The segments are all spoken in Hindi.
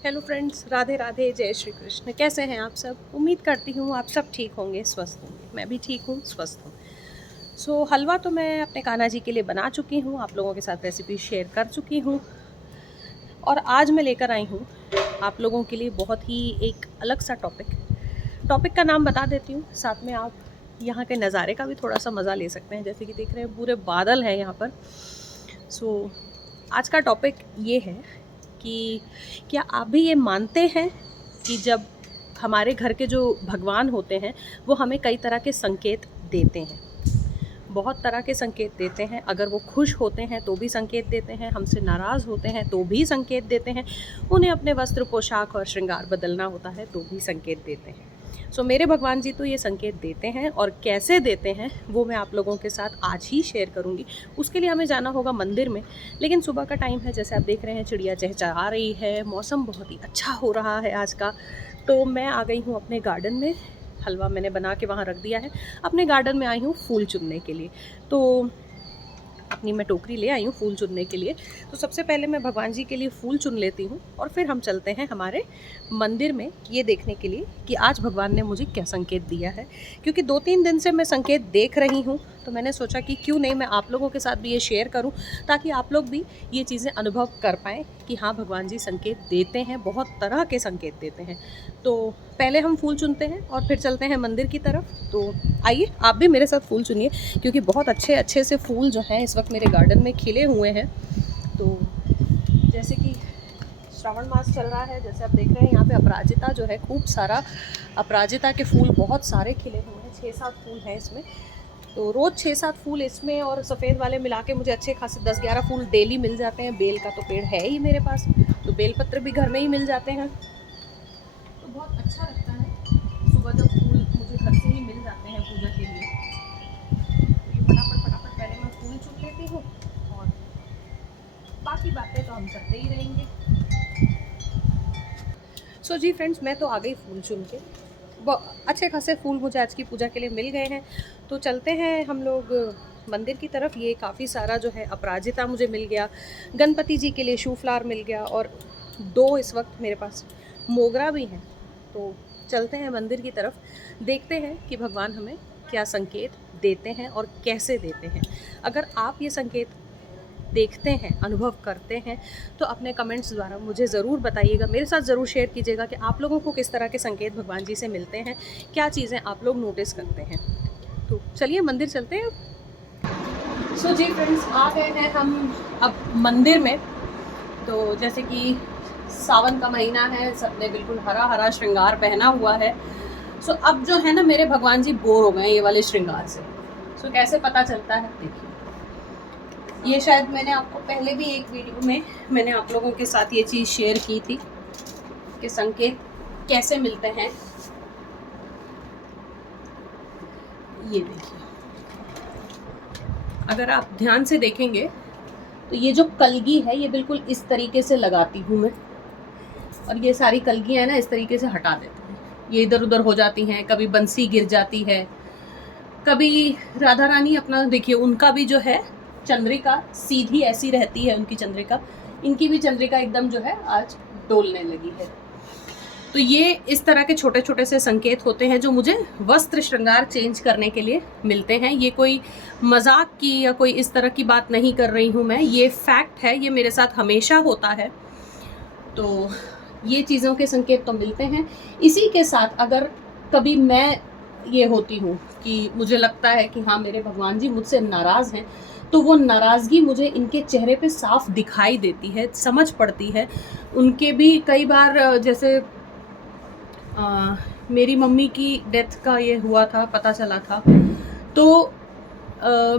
हेलो फ्रेंड्स, राधे राधे, जय श्री कृष्ण। कैसे हैं आप सब? उम्मीद करती हूँ आप सब ठीक होंगे, स्वस्थ होंगे। मैं भी ठीक हूँ, स्वस्थ हूँ। हलवा तो मैं अपने कान्हा जी के लिए बना चुकी हूँ, आप लोगों के साथ रेसिपी शेयर कर चुकी हूँ। और आज मैं लेकर आई हूँ आप लोगों के लिए बहुत ही एक अलग सा टॉपिक का नाम बता देती हूँ, साथ में आप यहाँ के नज़ारे का भी थोड़ा सा मज़ा ले सकते हैं। जैसे कि देख रहे हैं पूरे बादल हैं यहाँ पर। आज का टॉपिक ये है कि क्या आप भी ये मानते हैं कि जब हमारे घर के जो भगवान होते हैं वो हमें कई तरह के संकेत देते हैं, बहुत तरह के संकेत देते हैं। अगर वो खुश होते हैं तो भी संकेत देते हैं, हमसे नाराज़ होते हैं तो भी संकेत देते हैं, उन्हें अपने वस्त्र पोशाक और श्रृंगार बदलना होता है तो भी संकेत देते हैं। मेरे भगवान जी तो ये संकेत देते हैं, और कैसे देते हैं वो मैं आप लोगों के साथ आज ही शेयर करूंगी। उसके लिए हमें जाना होगा मंदिर में, लेकिन सुबह का टाइम है, जैसे आप देख रहे हैं चिड़िया चहचहा रही है, मौसम बहुत ही अच्छा हो रहा है आज का। तो मैं आ गई हूँ अपने गार्डन में, हलवा मैंने बना के वहाँ रख दिया है। अपने गार्डन में आई हूँ फूल चुनने के लिए। तो अपनी मैं टोकरी ले आई हूँ फूल चुनने के लिए। तो सबसे पहले मैं भगवान जी के लिए फूल चुन लेती हूँ, और फिर हम चलते हैं हमारे मंदिर में ये देखने के लिए कि आज भगवान ने मुझे क्या संकेत दिया है। क्योंकि 2-3 दिन से मैं संकेत देख रही हूँ, तो मैंने सोचा कि क्यों नहीं मैं आप लोगों के साथ भी ये शेयर करूँ, ताकि आप लोग भी ये चीज़ें अनुभव कर पाएँ कि हाँ, भगवान जी संकेत देते हैं, बहुत तरह के संकेत देते हैं। तो पहले हम फूल चुनते हैं और फिर चलते हैं मंदिर की तरफ। तो आइए आप भी मेरे साथ फूल चुनिए, क्योंकि बहुत अच्छे अच्छे से फूल जो हैं इस वक्त मेरे गार्डन में खिले हुए हैं। तो जैसे कि श्रावण मास चल रहा है, जैसे आप देख रहे हैं यहाँ पे अपराजिता जो है, खूब सारा अपराजिता के फूल बहुत सारे खिले हुए हैं, 6-7 फूल हैं इसमें। तो रोज़ 6-7 फूल इसमें और सफ़ेद वाले मिला के मुझे अच्छे खासे 10-11 फूल डेली मिल जाते हैं। बेल का तो पेड़ है ही मेरे पास, तो बेल पत्र भी घर में ही मिल जाते हैं। तो बहुत अच्छा लगता है सुबह जब फूल मुझे घर से ही मिल जाते हैं पूजा के लिए। तो ये फटाफट पहले मैं फूल चुन लेती हूँ, और बाकी बातें तो हम करते ही रहेंगे। जी फ्रेंड्स, मैं तो आ गई फूल चुन के। अच्छे खासे फूल मुझे आज की पूजा के लिए मिल गए हैं। तो चलते हैं हम लोग मंदिर की तरफ। ये काफ़ी सारा जो है अपराजिता मुझे मिल गया, गणपति जी के लिए शू फ्लावर मिल गया, और 2 इस वक्त मेरे पास मोगरा भी हैं। तो चलते हैं मंदिर की तरफ, देखते हैं कि भगवान हमें क्या संकेत देते हैं और कैसे देते हैं। अगर आप ये संकेत देखते हैं, अनुभव करते हैं, तो अपने कमेंट्स द्वारा मुझे ज़रूर बताइएगा, मेरे साथ ज़रूर शेयर कीजिएगा कि आप लोगों को किस तरह के संकेत भगवान जी से मिलते हैं, क्या चीज़ें आप लोग नोटिस करते हैं। तो चलिए मंदिर चलते हैं। जी फ्रेंड्स, आ गए हैं हम अब मंदिर में। तो जैसे कि सावन का महीना है, सबने बिल्कुल हरा हरा श्रृंगार पहना हुआ है। अब जो है ना, मेरे भगवान जी बोर हो गए ये वाले श्रृंगार से। कैसे पता चलता है, देखिए, ये शायद मैंने आपको पहले भी एक वीडियो में मैंने आप लोगों के साथ ये चीज़ शेयर की थी कि संकेत कैसे मिलते हैं। ये देखिए, अगर आप ध्यान से देखेंगे तो ये जो कलगी है ये बिल्कुल इस तरीके से लगाती हूँ मैं, और ये सारी कलगियाँ ना इस तरीके से हटा देते हैं, ये इधर उधर हो जाती हैं। कभी बंसी गिर जाती है, कभी राधा रानी अपना देखिए, उनका भी जो है चंद्रिका सीधी ऐसी रहती है उनकी चंद्रिका, इनकी भी चंद्रिका एकदम जो है आज डोलने लगी है। तो ये इस तरह के छोटे छोटे से संकेत होते हैं जो मुझे वस्त्र श्रृंगार चेंज करने के लिए मिलते हैं। ये कोई मजाक की या कोई इस तरह की बात नहीं कर रही हूँ मैं, ये फैक्ट है, ये मेरे साथ हमेशा होता है। तो ये चीज़ों के संकेत तो मिलते हैं। इसी के साथ अगर कभी मैं ये होती हूँ कि मुझे लगता है कि हाँ, मेरे भगवान जी मुझसे नाराज़ हैं, तो वो नाराज़गी मुझे इनके चेहरे पे साफ दिखाई देती है, समझ पड़ती है। उनके भी कई बार जैसे मेरी मम्मी की डेथ का ये हुआ था, पता चला था, तो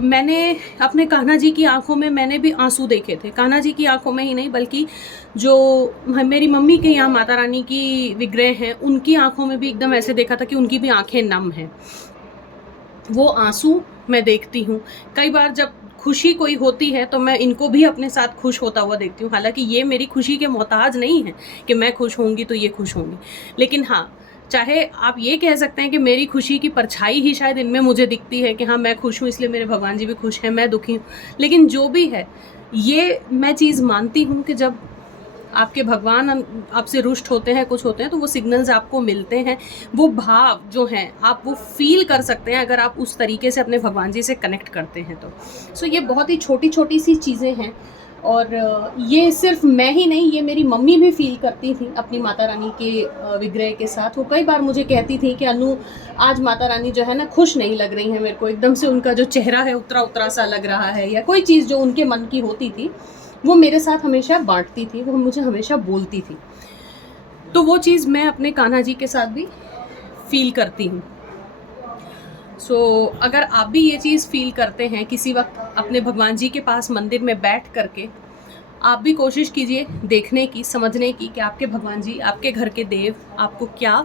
मैंने अपने कान्हा जी की आंखों में मैंने भी आंसू देखे थे। कान्हा जी की आंखों में ही नहीं, बल्कि जो मेरी मम्मी के यहाँ माता रानी की विग्रह हैं, उनकी आंखों में भी एकदम ऐसे देखा था कि उनकी भी आंखें नम हैं। वो आंसू मैं देखती हूँ। कई बार जब खुशी कोई होती है तो मैं इनको भी अपने साथ खुश होता हुआ देखती हूँ। हालांकि ये मेरी खुशी के मोहताज नहीं है कि मैं खुश होंगी तो ये खुश होंगी, लेकिन हाँ, चाहे आप ये कह सकते हैं कि मेरी खुशी की परछाई ही शायद इनमें मुझे दिखती है कि हाँ, मैं खुश हूँ इसलिए मेरे भगवान जी भी खुश हैं, मैं दुखी हूँ। लेकिन जो भी है, ये मैं चीज़ मानती हूँ कि जब आपके भगवान आपसे रुष्ट होते हैं, कुछ होते हैं, तो वो सिग्नल्स आपको मिलते हैं, वो भाव जो हैं आप वो फील कर सकते हैं अगर आप उस तरीके से अपने भगवान जी से कनेक्ट करते हैं तो। सो ये बहुत ही छोटी छोटी सी चीज़ें हैं, और ये सिर्फ मैं ही नहीं, ये मेरी मम्मी भी फील करती थी अपनी माता रानी के विग्रह के साथ। वो कई बार मुझे कहती थी कि अनु, आज माता रानी जो है ना खुश नहीं लग रही है मेरे को, एकदम से उनका जो चेहरा है उतरा उतरा सा लग रहा है, या कोई चीज़ जो उनके मन की होती थी वो मेरे साथ हमेशा बांटती थी, वो मुझे हमेशा बोलती थी। तो वो चीज़ मैं अपने कान्हा जी के साथ भी फील करती हूँ। सो अगर आप भी ये चीज़ फील करते हैं किसी वक्त अपने भगवान जी के पास मंदिर में बैठ करके, आप भी कोशिश कीजिए देखने की, समझने की कि आपके भगवान जी, आपके घर के देव आपको क्या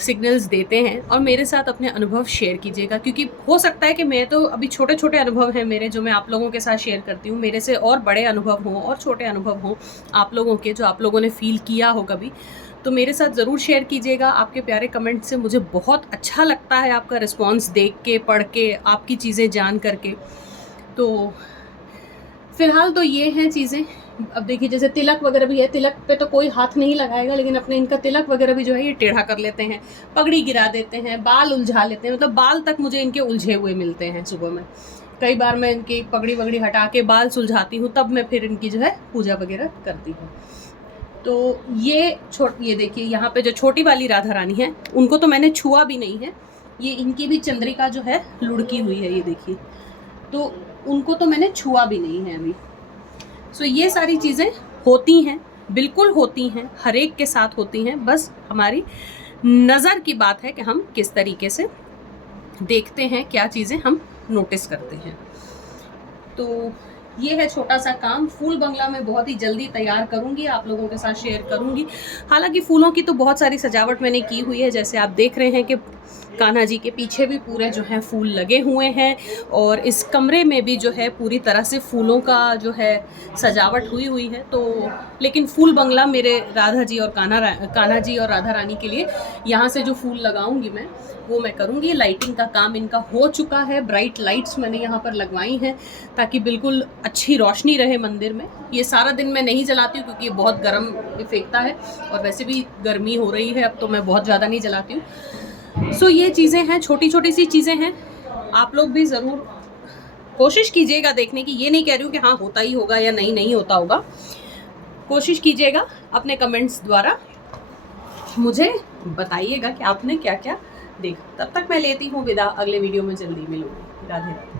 सिग्नल्स देते हैं, और मेरे साथ अपने अनुभव शेयर कीजिएगा। क्योंकि हो सकता है कि मैं तो अभी छोटे छोटे अनुभव हैं मेरे, जो मैं आप लोगों के साथ शेयर करती हूँ, मेरे से और बड़े अनुभव हों और छोटे अनुभव हों आप लोगों के, जो आप लोगों ने फील किया हो कभी, तो मेरे साथ ज़रूर शेयर कीजिएगा। आपके प्यारे कमेंट से मुझे बहुत अच्छा लगता है, आपका रिस्पॉन्स देख के, पढ़ के, आपकी चीज़ें जान करके। तो फ़िलहाल तो ये हैं चीज़ें। अब देखिए जैसे तिलक वगैरह भी है, तिलक पे तो कोई हाथ नहीं लगाएगा, लेकिन अपने इनका तिलक वगैरह भी जो है ये टेढ़ा कर लेते हैं, पगड़ी गिरा देते हैं, बाल उलझा लेते हैं, मतलब बाल तक मुझे इनके उलझे हुए मिलते हैं सुबह में। कई बार मैं इनकी पगड़ी वगड़ी हटा के बाल सुलझाती हूँ, तब मैं फिर इनकी जो है पूजा वगैरह करती हूँ। तो ये देखिए यहाँ पे जो छोटी वाली राधा रानी है, उनको तो मैंने छुआ भी नहीं है, ये इनकी भी चंद्रिका जो है लुढ़की हुई है, ये देखिए, तो उनको तो मैंने छुआ भी नहीं है अभी। सो ये सारी चीज़ें होती हैं, बिल्कुल होती हैं, हर एक के साथ होती हैं, बस हमारी नज़र की बात है कि हम किस तरीके से देखते हैं, क्या चीज़ें हम नोटिस करते हैं। तो ये है छोटा सा काम। फूल बंगला मैं बहुत ही जल्दी तैयार करूँगी, आप लोगों के साथ शेयर करूँगी। हालांकि फूलों की तो बहुत सारी सजावट मैंने की हुई है, जैसे आप देख रहे हैं कि कान्हा जी के पीछे भी पूरे जो है फूल लगे हुए हैं, और इस कमरे में भी जो है पूरी तरह से फूलों का जो है सजावट हुई है। तो लेकिन फूल बंगला मेरे राधा जी और कान्हा जी और राधा रानी के लिए यहाँ से जो फूल लगाऊंगी मैं, वो मैं करूँगी। लाइटिंग का काम इनका हो चुका है, ब्राइट लाइट्स मैंने यहाँ पर लगवाई हैं ताकि बिल्कुल अच्छी रोशनी रहे मंदिर में। ये सारा दिन मैं नहीं जलाती हूँ क्योंकि ये बहुत गर्म फेंकता है, और वैसे भी गर्मी हो रही है अब, तो मैं बहुत ज़्यादा नहीं जलाती हूँ। सो ये चीज़ें हैं, छोटी छोटी सी चीज़ें हैं। आप लोग भी ज़रूर कोशिश कीजिएगा देखने की। ये नहीं कह रही हूँ कि हाँ होता ही होगा या नहीं होता होगा, कोशिश कीजिएगा, अपने कमेंट्स द्वारा मुझे बताइएगा कि आपने क्या क्या देखा। तब तक मैं लेती हूँ विदा, अगले वीडियो में जल्दी मिलूंगी। राधे राधे।